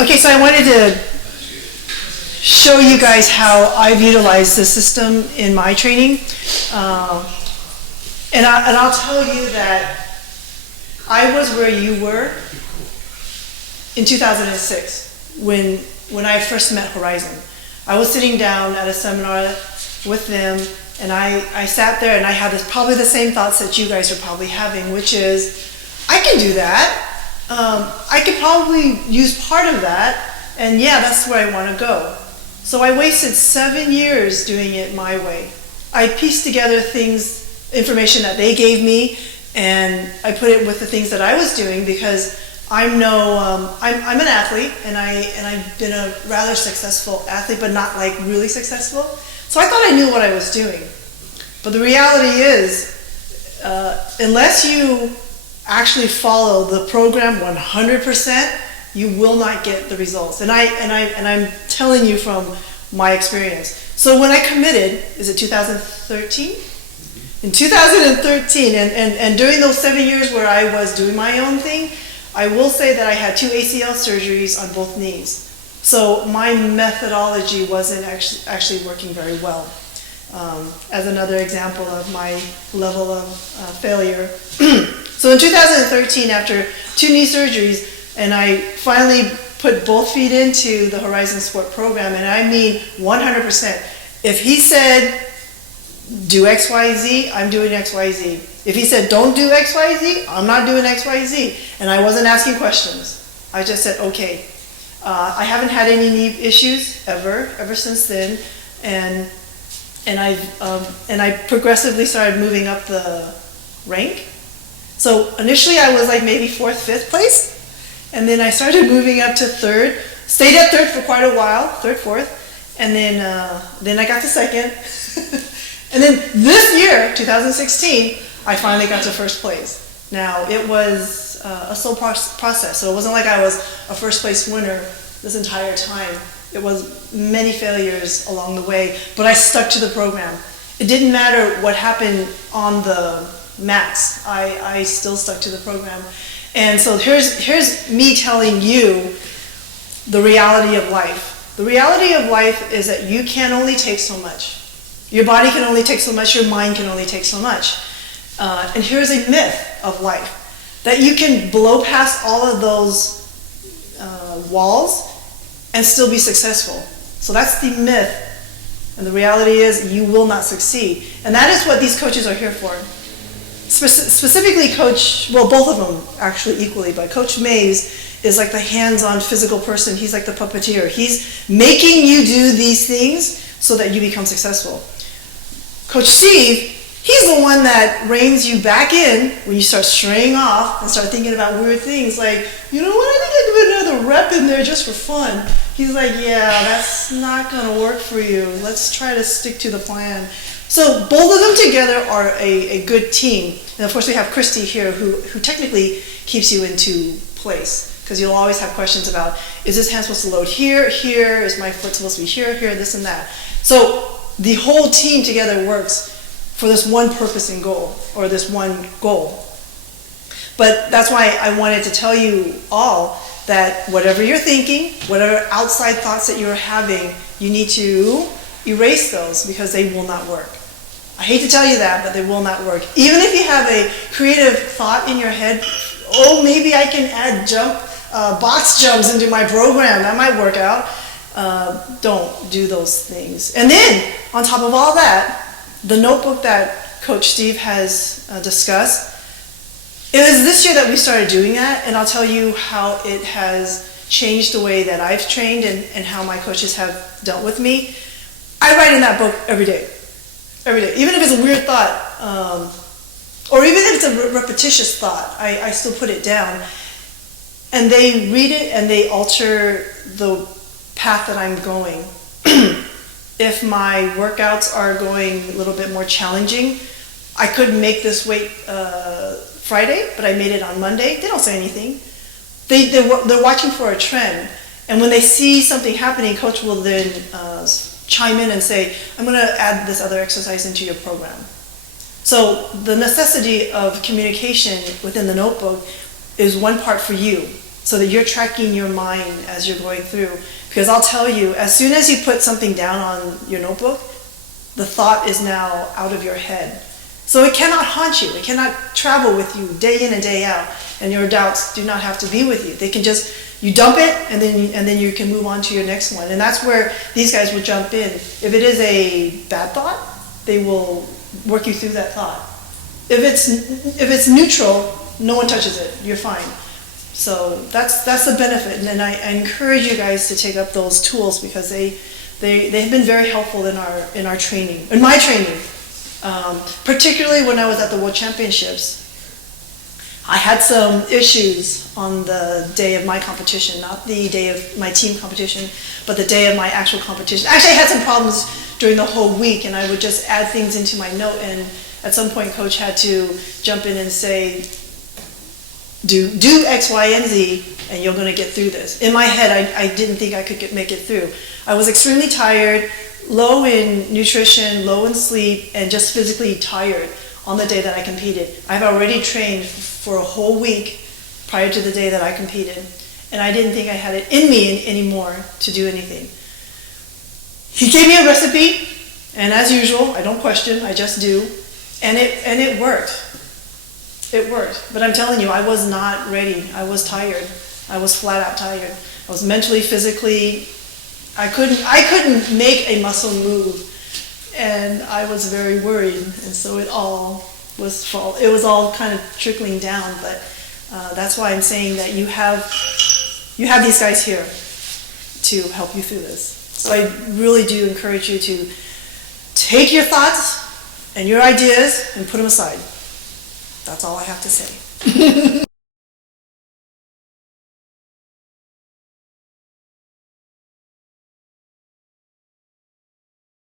Okay, so I wanted to show you guys how I've utilized the system in my training. And I'll tell you that I was where you were in 2006 when I first met Horizon. I was sitting down at a seminar with them, and I sat there and I had probably the same thoughts that you guys are probably having, which is, I can do that. I could probably use part of that, and yeah, that's where I want to go. So I wasted 7 years doing it my way. I pieced together information that they gave me, and I put it with the things that I was doing, because I'm an athlete, and I've been a rather successful athlete, but not like really successful. So I thought I knew what I was doing. But the reality is, unless you actually follow the program 100%, you will not get the results. And I'm telling you from my experience. So when I committed, is it 2013? In 2013, and during those 7 years where I was doing my own thing, I will say that I had 2 ACL surgeries on both knees. So my methodology wasn't actually working very well. As another example of my level of failure. So in 2013, after 2 knee surgeries, and I finally put both feet into the Horizon Sport program, and I mean 100%. If he said, do X, Y, Z, I'm doing X, Y, Z. If he said, don't do X, Y, Z, I'm not doing X, Y, Z. And I wasn't asking questions. I just said, okay. I haven't had any knee issues ever since then. And I progressively started moving up the rank. So initially I was like maybe 4th, 5th place. And then I started moving up to 3rd. Stayed at 3rd for quite a while, 3rd, 4th. And then I got to 2nd. And then this year, 2016, I finally got to 1st place. Now, it was a slow process. So it wasn't like I was a 1st place winner this entire time. It was many failures along the way, but I stuck to the program. It didn't matter what happened on the mats. I still stuck to the program. And so here's me telling you the reality of life. The reality of life is that you can only take so much. Your body can only take so much, your mind can only take so much. And here's a myth of life, that you can blow past all of those walls and still be successful. So that's the myth. And the reality is you will not succeed. And that is what these coaches are here for. Specifically both of them actually equally, but Coach Mays is like the hands-on physical person. He's like the puppeteer. He's making you do these things so that you become successful. Coach Steve, he's the one that reins you back in when you start straying off and start thinking about weird things like, you know what, I think I'll do another rep in there just for fun. He's like, yeah, that's not going to work for you. Let's try to stick to the plan. So both of them together are a good team. And of course we have Christy here who technically keeps you into place, because you'll always have questions about, is this hand supposed to load here, here? Is my foot supposed to be here, here, this and that? So the whole team together works for this one purpose and goal, or this one goal. But that's why I wanted to tell you all that whatever you're thinking, whatever outside thoughts that you're having, you need to erase those, because they will not work. I hate to tell you that, but they will not work. Even if you have a creative thought in your head, oh, maybe I can add box jumps into my program, that might work out. Don't do those things. And then, on top of all that, the notebook that Coach Steve has discussed, it was this year that we started doing that, and I'll tell you how it has changed the way that I've trained and how my coaches have dealt with me. I write in that book every day. Every day. Even if it's a weird thought, or even if it's a repetitious thought, I still put it down. And they read it and they alter the path that I'm going. If my workouts are going a little bit more challenging, I could make this weight Friday, but I made it on Monday. They don't say anything. They're watching for a trend. And when they see something happening, coach will then chime in and say, I'm going to add this other exercise into your program. So the necessity of communication within the notebook is one part for you. so that you're tracking your mind as you're going through. Because I'll tell you, as soon as you put something down on your notebook, the thought is now out of your head. So it cannot haunt you. It cannot travel with you day in and day out. And your doubts do not have to be with you. They can just, you dump it, and then you can move on to your next one. And that's where these guys will jump in. If it is a bad thought, they will work you through that thought. If it's neutral, no one touches it. You're fine. So that's the benefit. And I encourage you guys to take up those tools, because they have been very helpful in our training, in my training. Particularly when I was at the World Championships. I had some issues on the day of my competition, not the day of my team competition, but the day of my actual competition. Actually, I had some problems during the whole week, and I would just add things into my note, and at some point coach had to jump in and say, do X, Y, and Z, and you're going to get through this. In my head, I didn't think I could make it through. I was extremely tired, low in nutrition, low in sleep, and just physically tired on the day that I competed. I've already trained for a whole week prior to the day that I competed, and I didn't think I had it in me anymore to do anything. He gave me a recipe, and as usual, I don't question, I just do, and it worked. It worked. But I'm telling you, I was not ready. I was tired. I was flat out tired. I was mentally, physically, I couldn't make a muscle move, and I was very worried, and so it was all kind of trickling down. But that's why I'm saying that you have these guys here to help you through this. So I really do encourage you to take your thoughts and your ideas and put them aside. That's all I have to say.